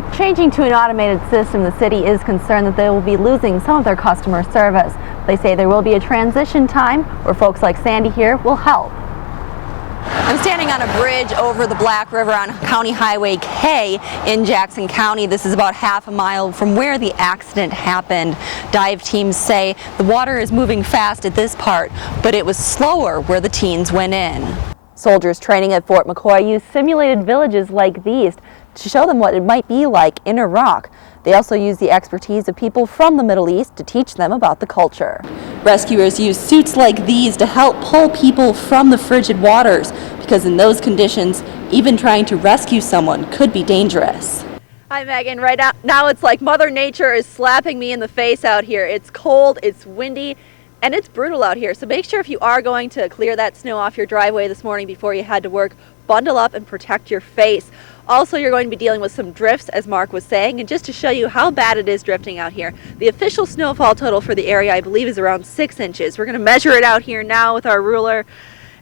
With changing to an automated system, the city is concerned that they will be losing some of their customer service. They say there will be a transition time where folks like Sandy here will help. I'm standing on a bridge over the Black River on County Highway K in Jackson County. This is about half a mile from where the accident happened. Dive teams say the water is moving fast at this part, but it was slower where the teens went in. Soldiers training at Fort McCoy use simulated villages like these to show them what it might be like in Iraq. They also use the expertise of people from the Middle East to teach them about the culture. Rescuers use suits like these to help pull people from the frigid waters, because in those conditions, even trying to rescue someone could be dangerous. Hi Megan, right now it's like Mother Nature is slapping me in the face out here. It's cold, it's windy, and it's brutal out here. So make sure if you are going to clear that snow off your driveway this morning before you head to work, bundle up and protect your face. Also, you're going to be dealing with some drifts, as Mark was saying, and just to show you how bad it is drifting out here, the official snowfall total for the area, I believe, is around 6 inches. We're going to measure it out here now with our ruler,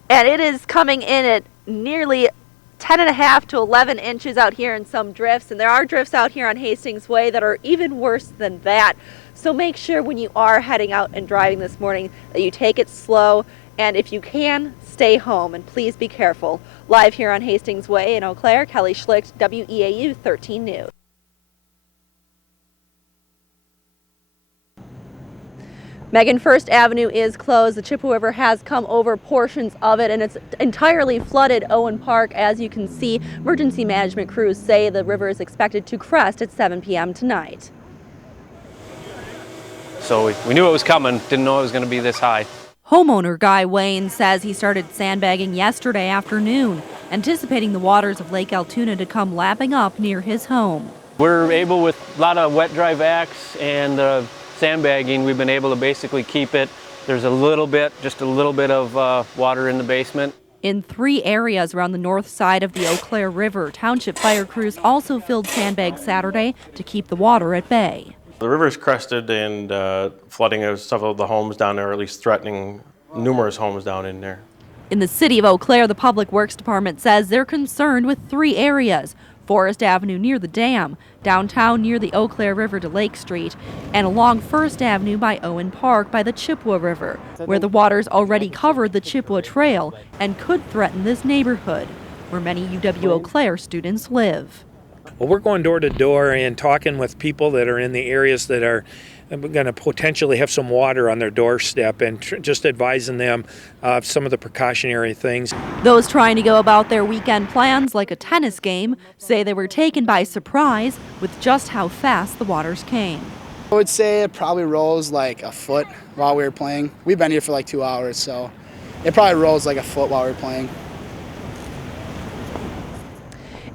and it is coming in at nearly 10.5 to 11 inches out here in some drifts, and there are drifts out here on Hastings Way that are even worse than that. So make sure when you are heading out and driving this morning that you take it slow, and if you can, stay home, and please be careful. Live here on Hastings Way in Eau Claire, Kelly Schlicht, WEAU 13 News. Megan, First Avenue is closed. The Chippewa River has come over portions of it, and it's entirely flooded Owen Park. As you can see, emergency management crews say the river is expected to crest at 7 p.m. tonight. So we knew it was coming, didn't know it was going to be this high. Homeowner Guy Wayne says he started sandbagging yesterday afternoon, anticipating the waters of Lake Altoona to come lapping up near his home. We're able, with a lot of wet dry vacs and sandbagging, we've been able to basically keep it. There's just a little bit of water in the basement. In 3 areas around the north side of the Eau Claire River, township fire crews also filled sandbags Saturday to keep the water at bay. The river is crested and flooding several of the homes down there, or at least threatening numerous homes down in there. In the city of Eau Claire, the Public Works Department says they're concerned with 3 areas: Forest Avenue near the dam, downtown near the Eau Claire River to Lake Street, and along First Avenue by Owen Park by the Chippewa River, where the waters already covered the Chippewa Trail and could threaten this neighborhood, where many UW Eau Claire students live. Well, we're going door to door and talking with people that are in the areas that are going to potentially have some water on their doorstep, and just advising them of some of the precautionary things. Those trying to go about their weekend plans like a tennis game say they were taken by surprise with just how fast the waters came. I would say it probably rose like a foot while we were playing. We've been here for like 2 hours, so it probably rose like a foot while we were playing.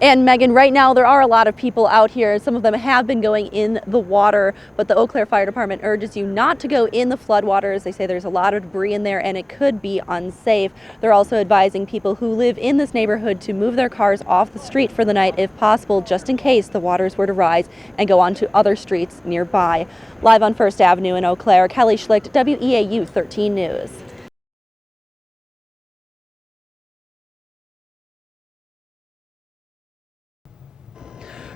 And Megan, right now there are a lot of people out here. Some of them have been going in the water, but the Eau Claire Fire Department urges you not to go in the floodwaters. They say there's a lot of debris in there and it could be unsafe. They're also advising people who live in this neighborhood to move their cars off the street for the night if possible, just in case the waters were to rise and go onto other streets nearby. Live on First Avenue in Eau Claire, Kelly Schlicht, WEAU 13 News.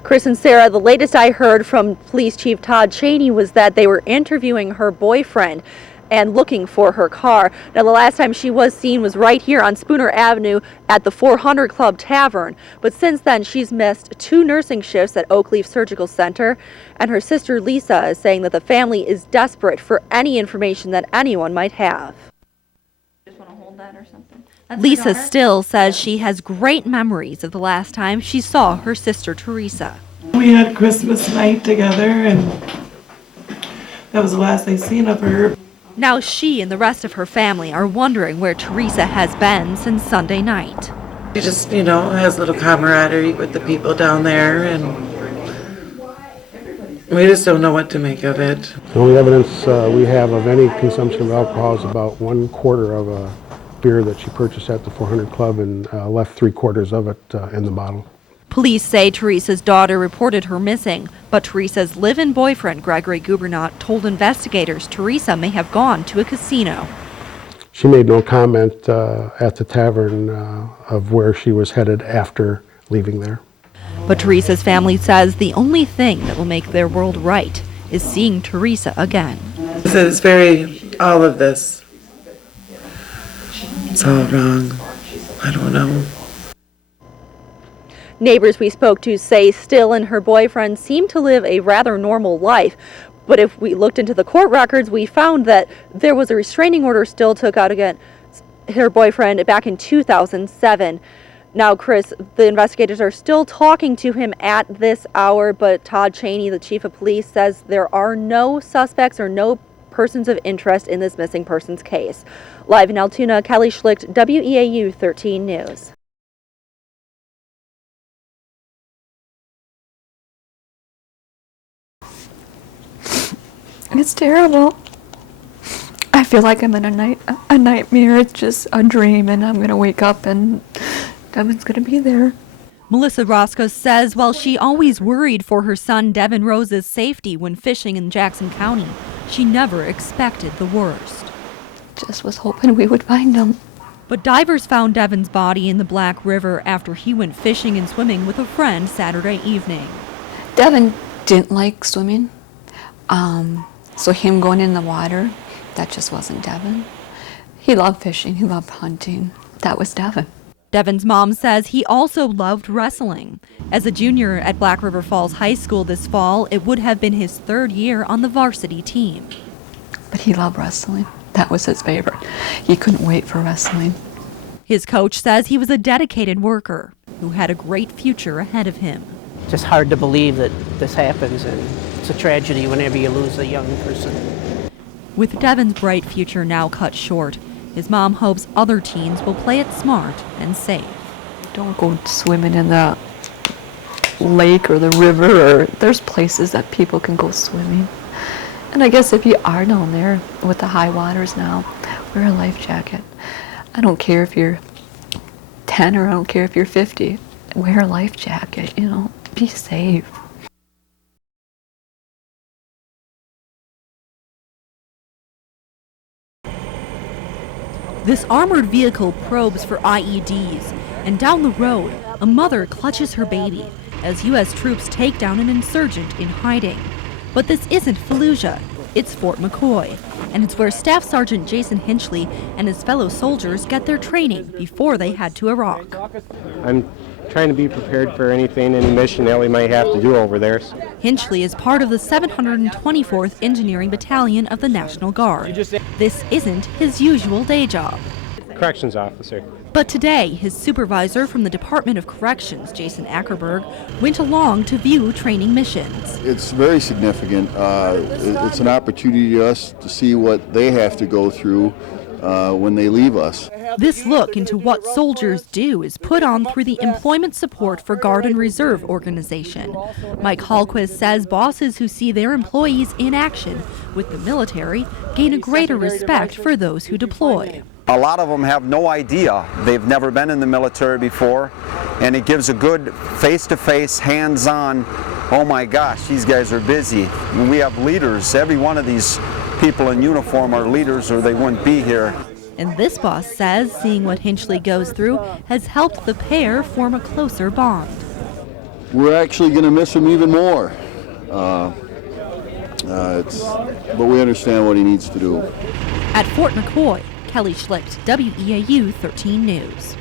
Chris and Sarah, the latest I heard from Police Chief Todd Cheney was that they were interviewing her boyfriend and looking for her car. Now, the last time she was seen was right here on Spooner Avenue at the 400 Club Tavern. But since then, she's missed 2 nursing shifts at Oakleaf Surgical Center. And her sister Lisa is saying that the family is desperate for any information that anyone might have. Just want to hold that or something? Lisa still says she has great memories of the last time she saw her sister Teresa. We had Christmas night together, and that was the last I seen of her. Now she and the rest of her family are wondering where Teresa has been since Sunday night. She just, has a little camaraderie with the people down there, and we just don't know what to make of it. The only evidence we have of any consumption of alcohol is about 1/4 of a beer that she purchased at the 400 Club and left 3/4 of it in the bottle. Police say Teresa's daughter reported her missing, but Teresa's live-in boyfriend, Gregory Gubernat, told investigators Teresa may have gone to a casino. She made no comment at the tavern of where she was headed after leaving there. But Teresa's family says the only thing that will make their world right is seeing Teresa again. It's all of this. It's all wrong. I don't know. Neighbors we spoke to say Still and her boyfriend seem to live a rather normal life. But if we looked into the court records, we found that there was a restraining order Still took out against her boyfriend back in 2007. Now, Chris, the investigators are still talking to him at this hour, but Todd Cheney, the chief of police, says there are no suspects or no persons of interest in this missing persons case. Live in Altoona, Kelly Schlicht, WEAU 13 News. It's terrible. I feel like I'm in a nightmare. It's just a dream, and I'm going to wake up and Devin's going to be there. Melissa Roscoe says while she always worried for her son Devin Rose's safety when fishing in Jackson County, she never expected the worst. Just was hoping we would find him. But divers found Devin's body in the Black River after he went fishing and swimming with a friend Saturday evening. Devin didn't like swimming. So him going in the water, that just wasn't Devin. He loved fishing, he loved hunting. That was Devin. Devin's mom says he also loved wrestling. As a junior at Black River Falls High School this fall, it would have been his third year on the varsity team. But he loved wrestling. That was his favorite. He couldn't wait for wrestling. His coach says he was a dedicated worker who had a great future ahead of him. Just hard to believe that this happens, and it's a tragedy whenever you lose a young person. With Devin's bright future now cut short, his mom hopes other teens will play it smart and safe. Don't go swimming in the lake or the river, or there's places that people can go swimming. And I guess if you are down there with the high waters now, wear a life jacket. I don't care if you're 10 or I don't care if you're 50. Wear a life jacket, be safe. This armored vehicle probes for IEDs, and down the road, a mother clutches her baby as U.S. troops take down an insurgent in hiding. But this isn't Fallujah, it's Fort McCoy, and it's where Staff Sergeant Jason Hinchley and his fellow soldiers get their training before they head to Iraq. I'm trying to be prepared for anything, any mission that we might have to do over there. Hinchley is part of the 724th Engineering Battalion of the National Guard. This isn't his usual day job. Corrections officer. But today, his supervisor from the Department of Corrections, Jason Ackerberg, went along to view training missions. It's very significant. It's an opportunity to us to see what they have to go through when they leave us. This look into what soldiers do is put on through the Employment Support for Guard and Reserve organization. Mike Hallquist says bosses who see their employees in action with the military gain a greater respect for those who deploy. A lot of them have no idea. They've never been in the military before, and it gives a good face-to-face, hands-on, oh my gosh, these guys are busy. When we have leaders, every one of these people in uniform are leaders or they wouldn't be here. And this boss says seeing what Hinchley goes through has helped the pair form a closer bond. We're actually going to miss him even more. But we understand what he needs to do. At Fort McCoy, Kelly Schlicht, WEAU 13 News.